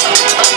thank you